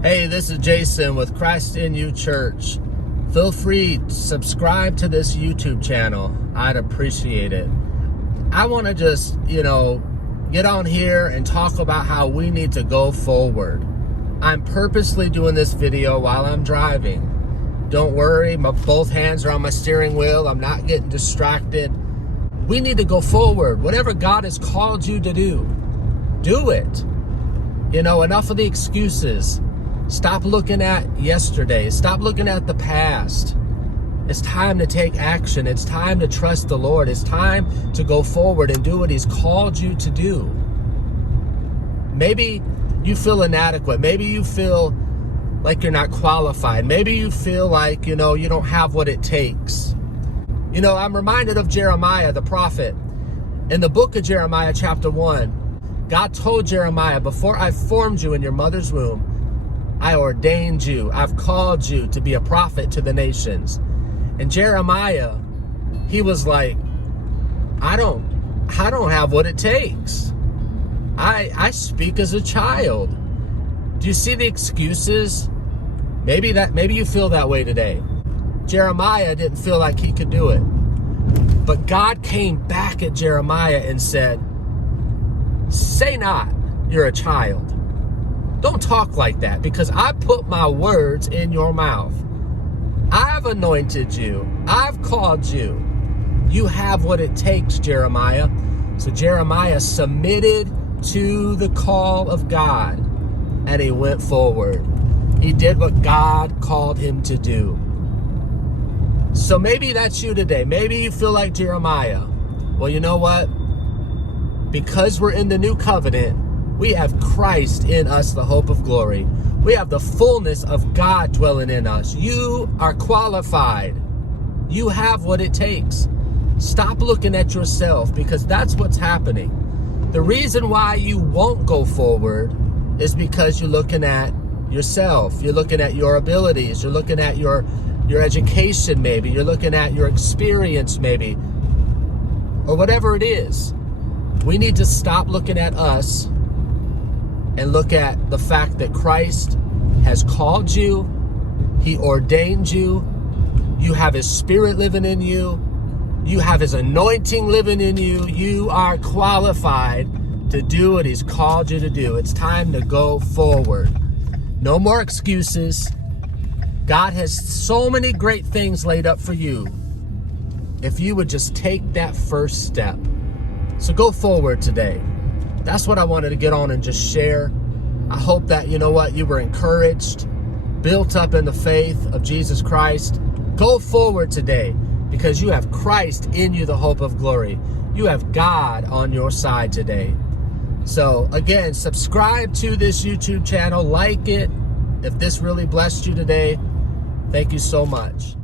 Hey, this is Jason with Christ in You Church. Feel free to subscribe to this YouTube channel. I'd appreciate it. I want to just, get on here and talk about how we need to go forward. I'm purposely doing this video while I'm driving. Don't worry, both hands are on my steering wheel. I'm not getting distracted. We need to go forward. Whatever God has called you to do it. Enough of the excuses. Stop looking at yesterday. Stop looking at the past. It's time to take action. It's time to trust the Lord. It's time to go forward and do what He's called you to do. Maybe you feel inadequate. Maybe you feel like you're not qualified. Maybe you feel like, you don't have what it takes. I'm reminded of Jeremiah, the prophet. In the book of Jeremiah, chapter 1, God told Jeremiah, before I formed you in your mother's womb, I ordained you. I've called you to be a prophet to the nations. And Jeremiah, he was like, I don't have what it takes. I speak as a child. Do you see the excuses? Maybe you feel that way today. Jeremiah didn't feel like he could do it. But God came back at Jeremiah and said, say not, you're a child. Don't talk like that, because I put my words in your mouth. I've anointed you. I've called you. You have what it takes, Jeremiah. So Jeremiah submitted to the call of God, and he went forward. He did what God called him to do. So maybe that's you today. Maybe you feel like Jeremiah. Well, you know what? Because we're in the new covenant, we have Christ in us, the hope of glory. We have the fullness of God dwelling in us. You are qualified. You have what it takes. Stop looking at yourself, because that's what's happening. The reason why you won't go forward is because you're looking at yourself. You're looking at your abilities. You're looking at your education, maybe. You're looking at your experience, maybe. Or whatever it is. We need to stop looking at us and look at the fact that Christ has called you. He ordained you. You have His Spirit living in you. You have His anointing living in you. You are qualified to do what He's called you to do. It's time to go forward. No more excuses. God has so many great things laid up for you if you would just take that first step. So go forward today. That's what I wanted to get on and just share. I hope that, you were encouraged, built up in the faith of Jesus Christ. Go forward today, because you have Christ in you, the hope of glory. You have God on your side today. So again, subscribe to this YouTube channel, like it. If this really blessed you today, thank you so much.